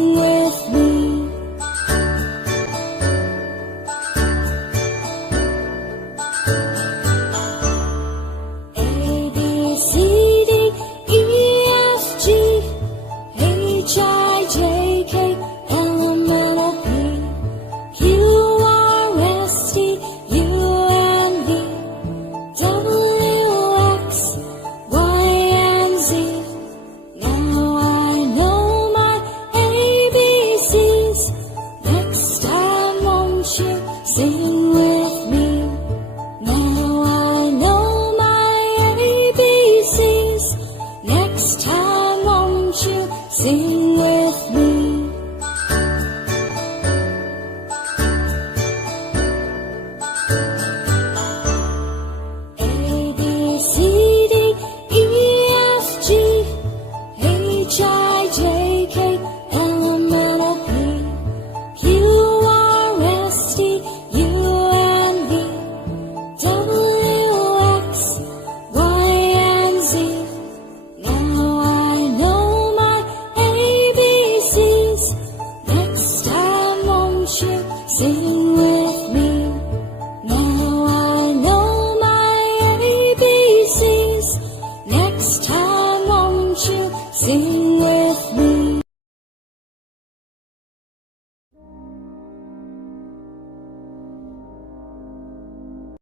Sing with me. A, B, C, D, E, F, G, H, I, J, K, L, M, N, O, P, Q, R, S, T, U, and V, W, X, Y, and Z. Now I know my ABCs. Next time, won't you sing with me? Now I know my ABCs. Next time, won't you sing with me? A, B, C, D, E, F, G, H, I, J, K, L, M, N, O, P, Q, R, S, T, U, and V, W, X, Y, and Z. Now I know my ABCs. Next time, won't you sing with me? Now I know my ABCs. Next time, won't you sing